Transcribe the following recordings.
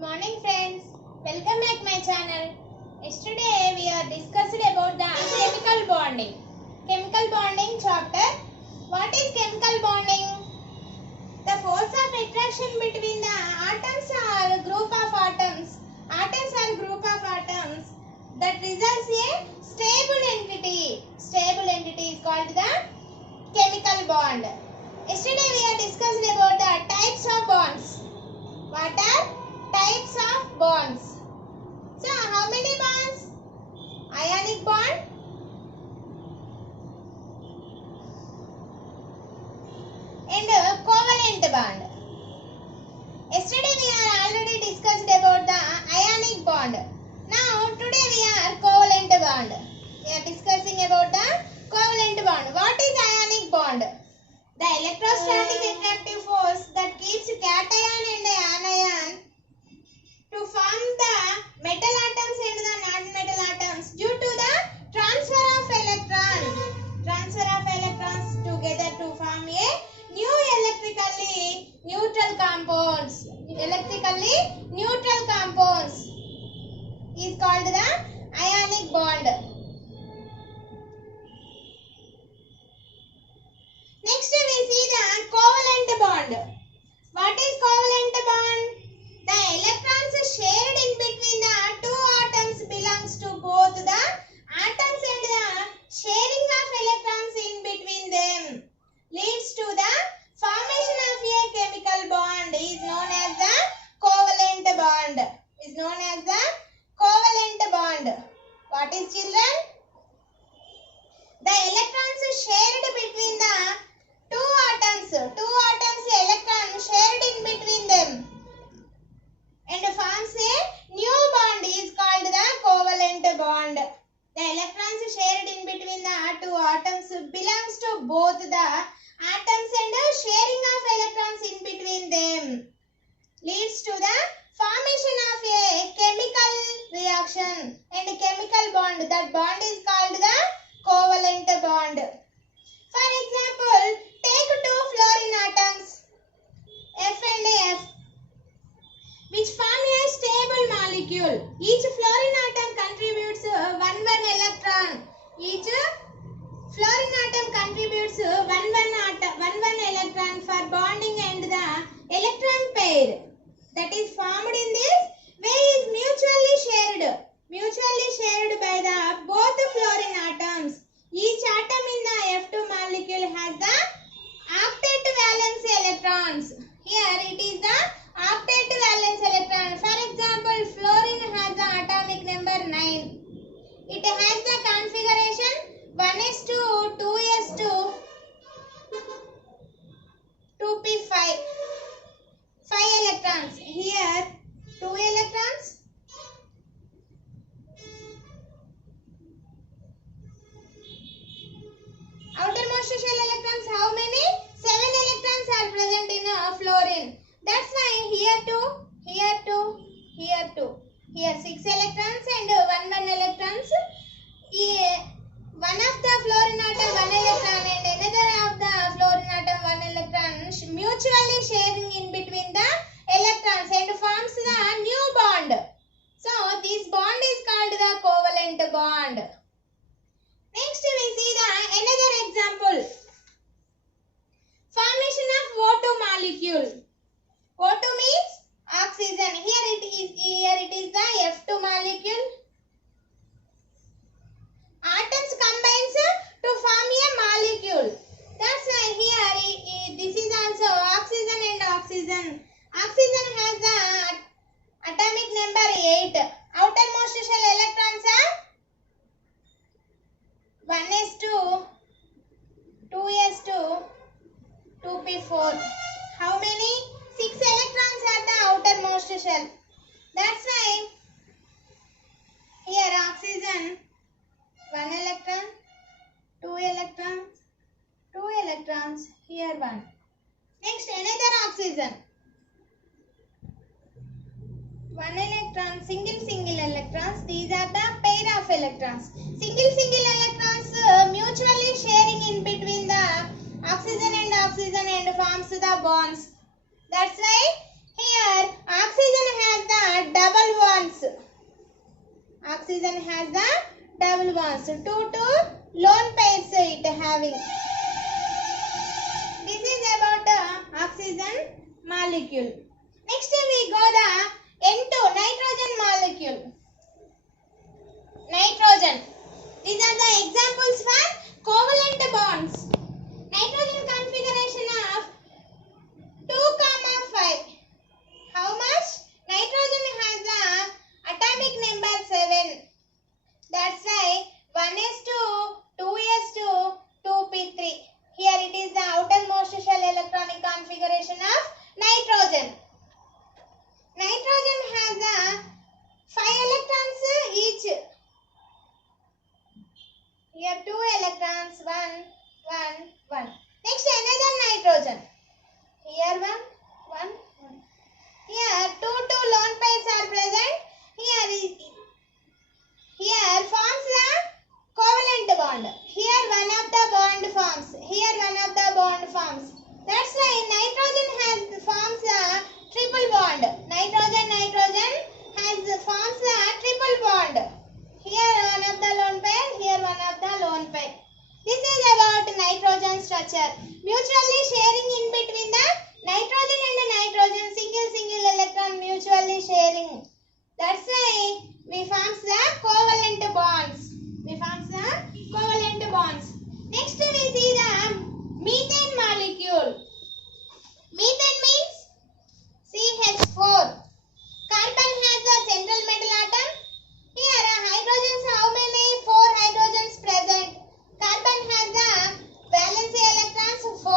Good morning friends, welcome back my channel. Yesterday we are discussed about the chemical bonding. Chemical bonding chapter. What is chemical bonding? The force of attraction between the atoms or group of atoms. Atoms or group of atoms that results in stable entity. Stable entity is called the chemical bond. Yesterday we are discussed about the types of bonds. What are types of bonds? So, how many bonds? Ionic bond, and covalent bond. Yesterday we are already discussed about the ionic bond. Now, today we are covalent bond. We are discussing about the covalent bond. What is ionic bond? The electrostatic attractive force that keeps cation and anion to form the metal atoms and the non-metal atoms due to the transfer of electrons. Transfer of electrons together to form a new electrically neutral compounds. Electrically neutral compounds is called the ionic bond. Next we see the covalent bond. What is covalent bond? The electrons shared in between the two atoms belongs to both the atoms, and the sharing of electrons in between them leads to the formation of a chemical bond is known as the covalent bond. Is known as the covalent bond. What is children? The electrons shared between the two atoms electrons shared in between them and forms a new bond is called the covalent bond. The electrons shared in between the two atoms belongs to both the atoms, and sharing of electrons in between them leads to the formation of a chemical reaction and a chemical bond. That bond is called the covalent bond. For example, take two fluorine atoms F and F, which form a stable molecule. Each fluorine atom contributes one electron. Each fluorine atom contributes one electron for bonding, and the electron pair that is formed in this way is mutually shared by the both fluorine atoms. Each atom in the F2 molecule has the octet valence electrons. Here it is the octet valence electron. For example, fluorine has the atomic number 9. It has the configuration 1s2, 2s2, 2p5. 5 electrons. Here 2 electrons. Outermost shell electrons, how many? 7 electrons are present in fluorine. That's why here 2, here 2, here 2. Here 6 electrons and 1 electrons. One of the fluorine atom 1 electron and another of the fluorine atom 1 electron mutually sharing in between the electrons and forms the new bond. So this bond is called the covalent bond. Next we see the another example. Formation of O2 molecule. O2 means oxygen. Here it is the F2 molecule. Atoms combines to form a molecule. That's why here this is also oxygen and oxygen. Oxygen has the atomic number 8. Outermost shell electrons are 1s2, 2s2, 2p4. How many? 6 electrons are the outermost shell. That's why here oxygen 1 electron, 2 electrons, 2 electrons, here 1. Next another oxygen. 1 electron, single electrons. These are the pair of electrons. Single electrons mutually sharing in between the oxygen and forms the bonds. That's why here oxygen has the Oxygen has the double bonds. 2 lone pairs it having. This is about the oxygen molecule. Next we go the N2 nitrogen molecule. Nitrogen. These are the examples for covalent bonds. Nitrogen configuration of 2,5. How much? Nitrogen has the atomic number 7. That's why 1s2, 2s2, 2p3. Here it is the outermost shell electronic configuration of nitrogen. Nitrogen has the 5 electrons each. Here 2 electrons, 1, 1, 1. Next another nitrogen. Here 1, 1, 1. Here 2 lone pairs are present. Here forms the covalent bond. Here one of the bond forms. Here one of the bond forms. That's why nitrogen forms the triple bond. Nitrogen forms the triple bond. Here one of the lone pair. Here one of the lone pair. This is about nitrogen structure. Mutually sharing in between the nitrogen and nitrogen, single electron mutually sharing. That's why we forms the covalent bonds. Next we see the methane molecule. Methane means CH4. Carbon has the central metal atom. Here hydrogens, how many? 4 hydrogens present. Carbon has the valency electrons 4.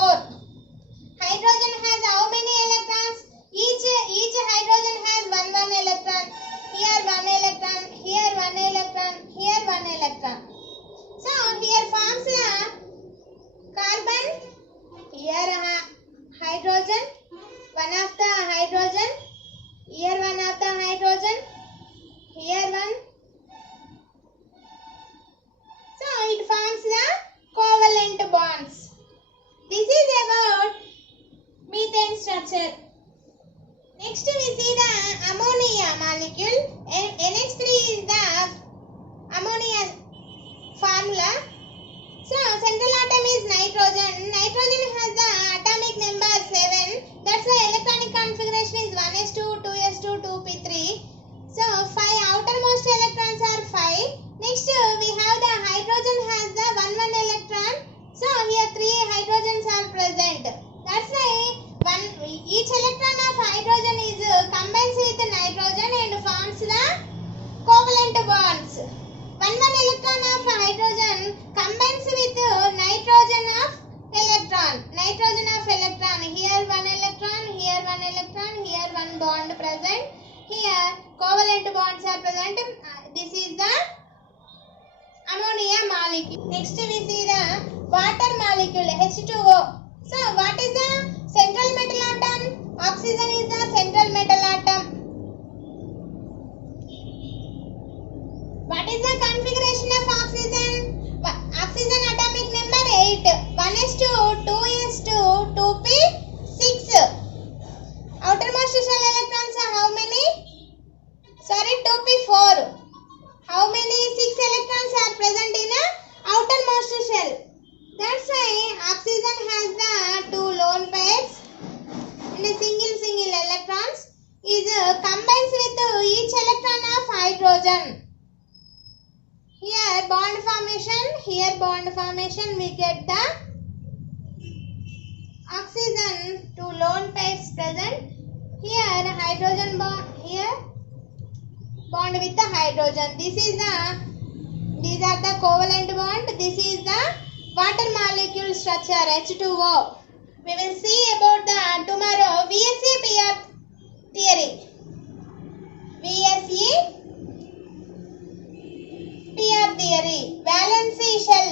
Hydrogen has how many electrons? Each hydrogen has 1 electron. Here 1 electron. Here 1 electron. Here 1 electron. So here forms the carbon. Here hydrogen. One of the hydrogen. Here one of the hydrogen. Here one. So it forms the covalent bonds. This is about methane structure. Next we see the ammonia molecule. NH3 is the ammonia formula. So central atom is nitrogen. Nitrogen has the atomic number 7. That's why electronic configuration is 1s2, 2s2, 2p3. So 5 outermost electrons are 5. Next we have the hydrogen has the 1 electron. So here 3 hydrogens are present. That's why each electron of hydrogen is combines with nitrogen and forms the covalent bonds. 1 electron of hydrogen combines with nitrogen of electron. Here 1 electron, here 1 electron, here 1 bond present. Here covalent bonds are present. This is the ammonia molecule. Next we see the water molecule H2O. So what is the central metal atom? Oxygen is the central metal atom. What is the configuration of oxygen? Oxygen atomic number 8. 1s2, 2s2, 2p6. Outermost shell electrons are how many? 2p4. How many? 6 electrons are present in a outermost shell. That's why oxygen has the 2 lone pairs and a single electrons is combines with each electron of hydrogen. Here bond formation, we get the oxygen 2 lone pairs present. Here hydrogen bond, here bond with the hydrogen. These are the covalent bond. This is the water molecule structure H2O. We will see about the tomorrow VSE theory. VSE PR theory. Valency shell